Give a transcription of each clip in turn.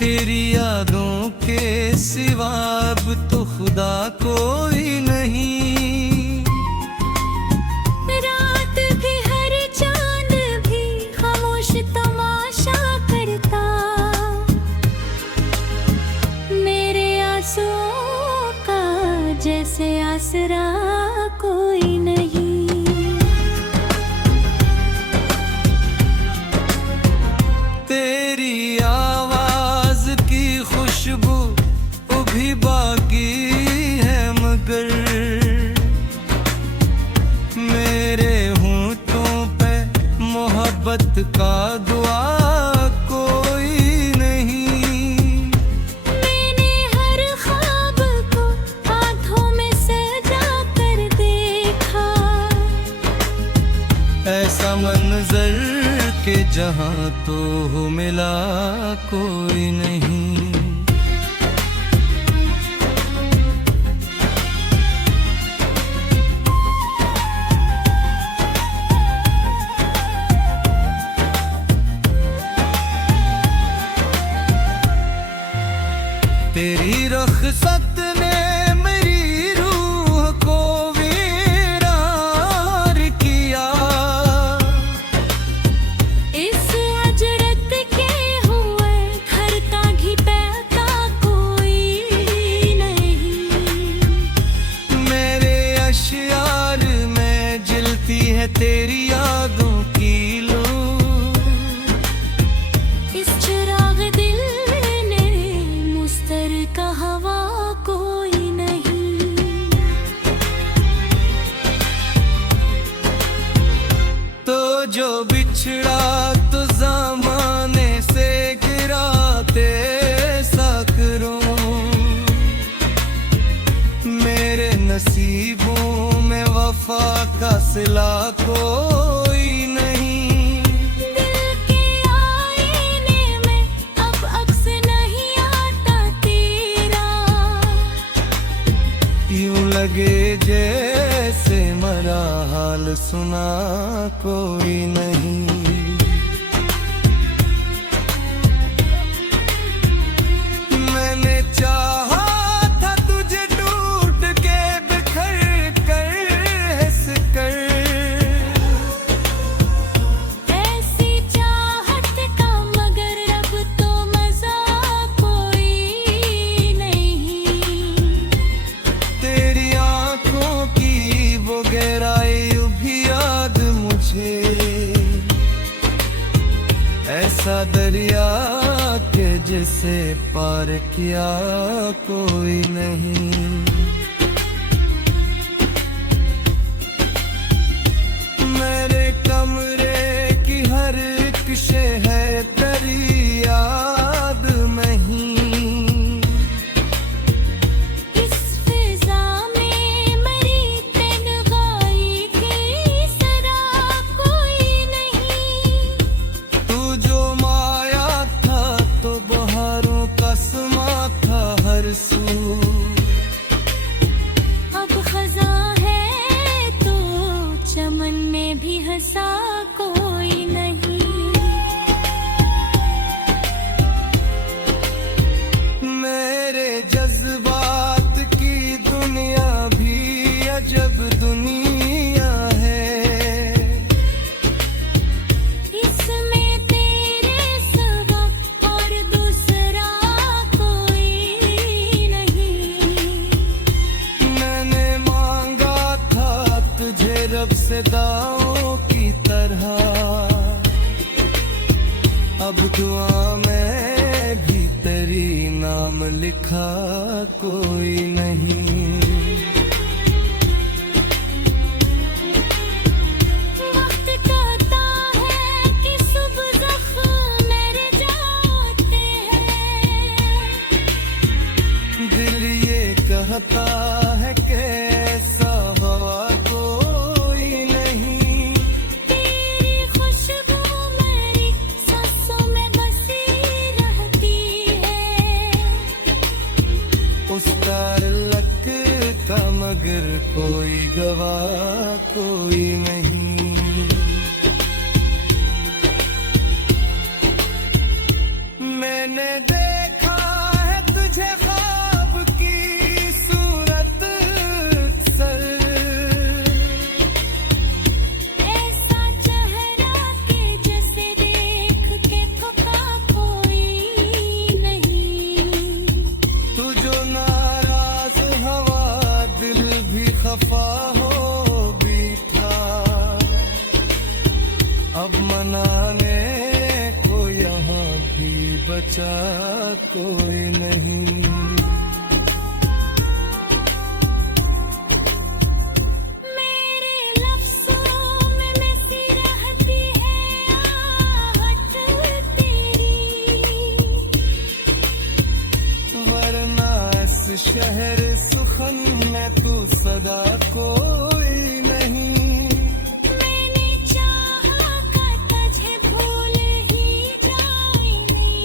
तेरी यादों के सिवा अब तो खुदा कोई नहीं। रात भी हर चांद भी खामोश तमाशा करता, मेरे आंसुओं का जैसे आसरा कोई नहीं। तेरी आवाज की खुशबू भी बाकी है, मगर मेरे होंठों पे मोहब्बत का दुआ कोई नहीं। मैंने हर ख्वाब को हाथों में सजा कर देखा, ऐसा मंजर के जहां तो मिला कोई नहीं। तेरी रुखसत ने मेरी रूह को वीरान किया, इस अजरत के हुए घर का घी पैता कोई नहीं। मेरे अशियार में जलती है तेरी यादों की लू, इस चिराग दिल ने मुस्तर का हवा कोई नहीं। तो जो बिछड़ा तो ज़माने से गिराते साकरों, मेरे नसीबों में वफा का सिला कोई नहीं। दिल के आईने में अब अक्स नहीं आता तेरा, यूं लगे जैसे मरा हाल सुना कोई नहीं। मैंने चाहा था तुझे टूट के बिखर कर हंस कर, ऐसी चाहत का मगर अब तो मजा कोई नहीं। तेरी आंखों की वो गहराई भी याद मुझे, ऐसा दरिया के जिसे पार किया कोई नहीं। मेरे कमरे की हर एक शे है तेरी याद नहीं। इस फिजा में मेरी तन्हाई की सरा कोई नहीं। तू जो माया था तो बहारों का समा था हर सू, अब खजा है तो चमन में भी हंसा कोई नहीं। मेरे जज्बात की दुनिया भी अजब दुनिया है, इसमें तेरे सिवा और दूसरा कोई नहीं। मैंने मांगा था तुझे रब से दाओं की तरह, अब दुआ में भी तेरी नाम लिखा कोई नहीं। वक्त कहता है कि सुबह ज़ख्म मेरे जाते हैं, दिल ये कहता है कैसा हवा कोई नहीं। तेरी खुशबू मेरी सांसों में बसी रहती है, उस तार लगता मगर कोई गवाह कोई नहीं। मैंने देखा मुझे ख्वाब की सूरत सर, ऐसा चेहरा के जैसे देख के थका कोई नहीं। तू जो नाराज हवा दिल भी खफा हो बीठा, अब मनाने को यहाँ भी बचा कोई नहीं। मेरे लफ्ज़ों में मिसी रहती है आहट तेरी, वरना इस शहर सुखन में तू सदा कोई नहीं। मैंने चाहा का तुझे भूल ही जाऊंगी।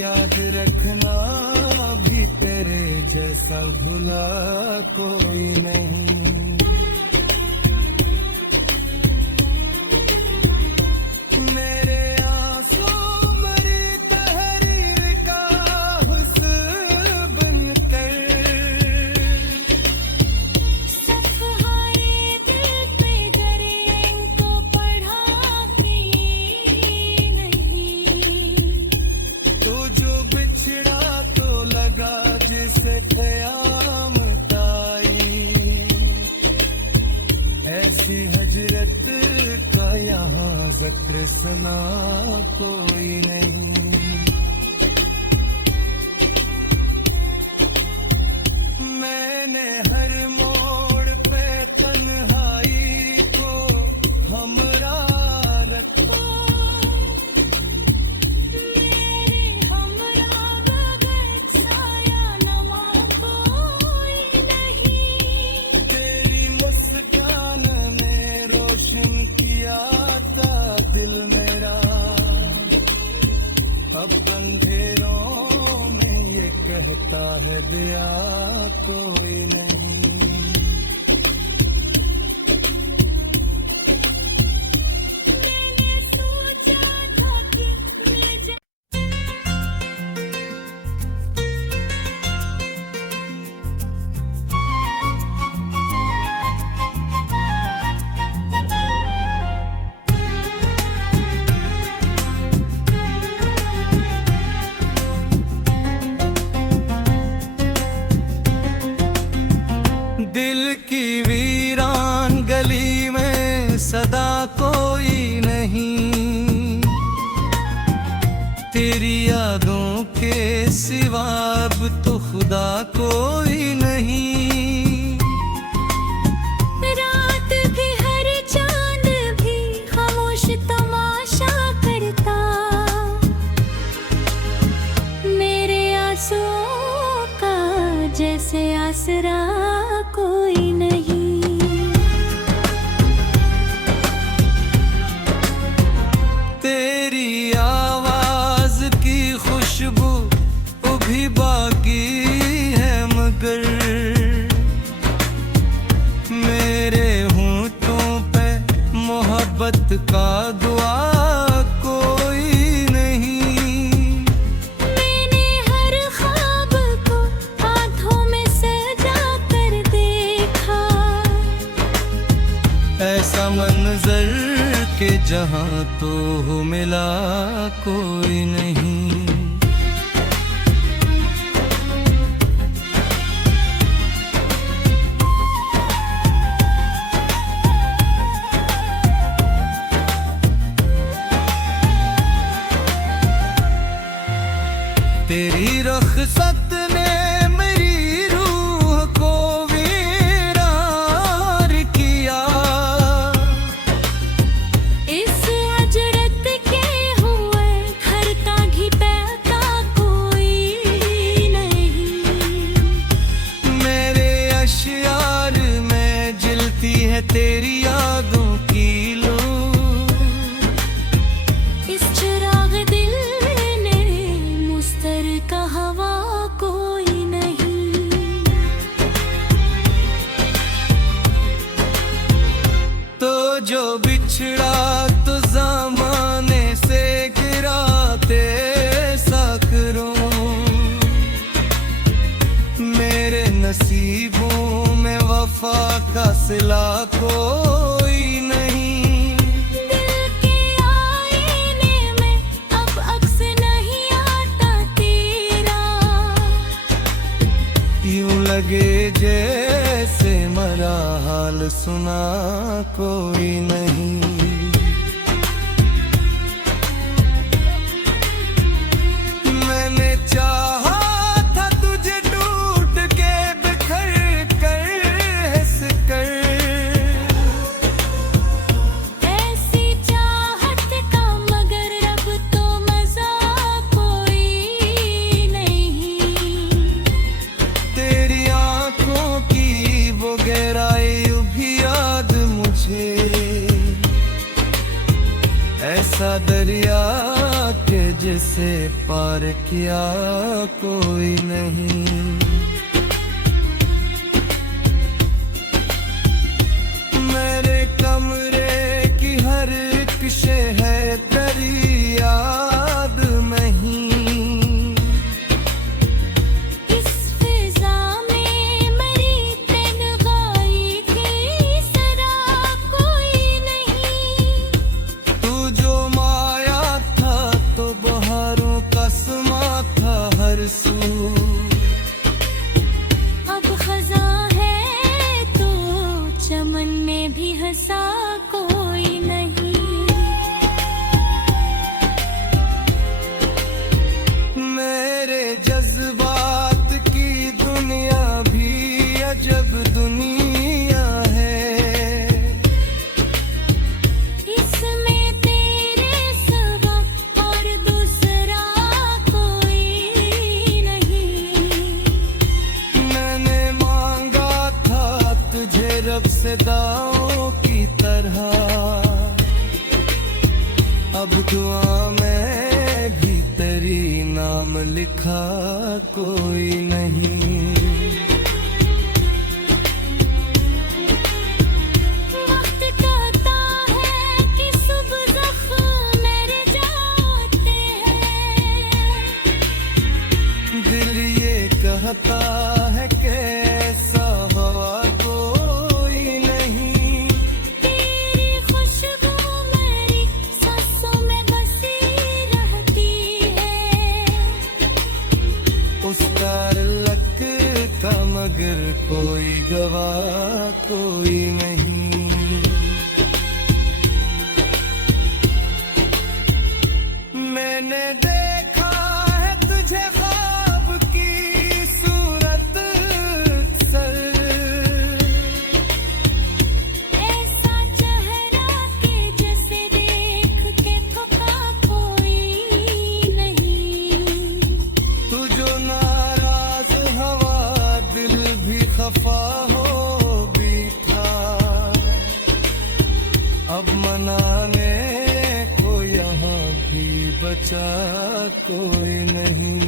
याद रखना भी तेरे जैसा भुला कोई नहीं। मेरे आंसू मेरी तहरीर का हुस्न बनकर, सफ़हाए दिल पे गर इनको पढ़ा के नहीं। तू जो बिछड़ा तो लगा जिसे क़यामत आई, ऐसी हजरत का यहाँ ज़िक्र सुना कोई नहीं। मैंने हर मोड़ पे तन्हाई को हमरा रखा, मेरे हमरा बगैर साया नमा कोई नहीं। तेरी मुस्कान ने रोशन किया था दिल मेरा, अब अंधेरों में ये कहता है दिया कोई नहीं। मैंने सोचा था कि मैं दिल की वीरान गली में सदा कोई नहीं, तेरी यादों के सिवा अब तो खुदा कोई नहीं। रात भी हर चांद भी खामोश तमाशा करता, मेरे आंसुओं का जैसे आसरा कोई नहीं। तेरी आवाज की खुशबू भी बाकी है मगर, मेरे होंठों पे मोहब्बत का दुआ कोई नहीं। मैंने हर ख्वाब को हाथों में सजा कर देखा, ऐसा मंजर के जहां तो मिला कोई नहीं। तेरी रुखसत ने मेरी रूह को वीरान किया, इस अजरत के हुए हर तागी पैदा कोई नहीं। मेरे अशियार में जलती है तेरी यादों की लू, इस चिराग दिल ने मुस्तर का हवा कोई नहीं। तो जो बिछड़ा तो ज़माने से गिराते साख फासला कोई नहीं। दिल के आईने में अब अक्स नहीं आता तेरा, यूं लगे जैसे मरा हाल सुना कोई नहीं। मैंने चाहा था तुझे टूट के बिखर कर हंस कर, ऐसी चाहत का मगर अब तो मजा कोई नहीं। तेरी आंखों की वो गहराई भी याद मुझे, ऐसा दरिया के जिसे पार किया कोई नहीं। मेरे कमरे की हर एक शहर तेरी याद नहीं। इस फिजा में मेरी तन्हाई की सरा कोई नहीं। तू जो माया था तो बहारों का समा था हर सू, अब खजा है तो चमन में भी हंसा कोई नहीं। मेरे जज्बात की दुनिया भी अजब दुनिया है। इसमें तेरे सिवा और दूसरा कोई नहीं। मैंने मांगा था तुझे रब से दाओं की तरह, अब दुआ में भी तेरी नाम लिखा कोई नहीं। वक्त कहता है कि सुबह ज़ख्म मेरे जाते हैं। दिल ये कहता है कैसा हवा कोई नहीं। तेरी खुशबू मेरी सांसों में बसी रहती है। उसका लगता मगर कोई गवाह कोई नहीं। मैंने देखा है तुझे ख्वाब की सूरत सर, ऐसा चेहरा के जैसे देख के थका कोई नहीं। तू जो नाराज हवा दिल भी खफा हो भी था, अब मनाने को यहाँ भी बचा कोई नहीं।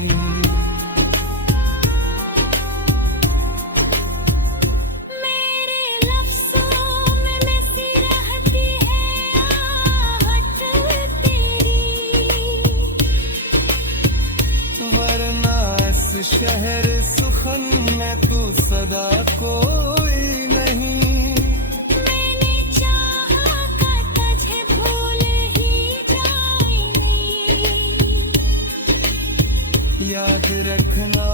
मेरे लफ्ज़ों में बसी रहती है आहट तेरी, वरना इस शहर सुखन में तू सदा कोई नहीं। मैंने चाहा का तुझे भूल ही जाऊंगी। याद रखना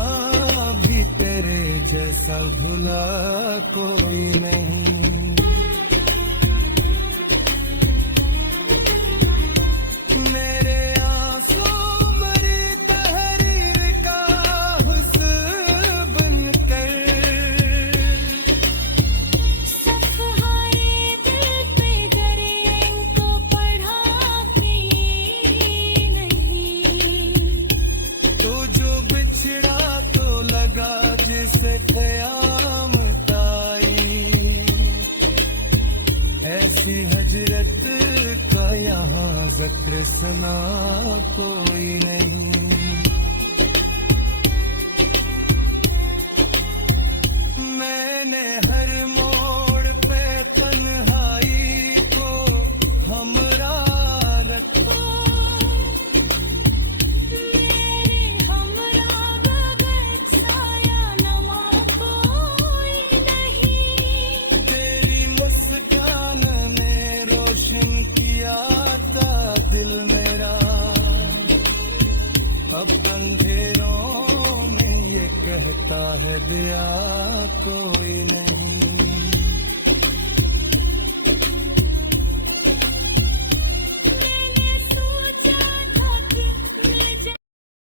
भी तेरे जैसा भुला कोई नहीं। मेरे आंसू मेरी तहरीर का हुस्न बनकर, सफ़हाए दिल पे डरे इनको पढ़ा के नहीं। तो जो बिछड़ा तो लगा जिसे क़यामत आई, ऐसी हजरत का यहाँ ज़िक्र सुना कोई नहीं। मैंने हर मोड़ पे तन्हाई को हमरा रखा, तेरी अब अंधेरों में ये कहता है दिया कोई नहीं।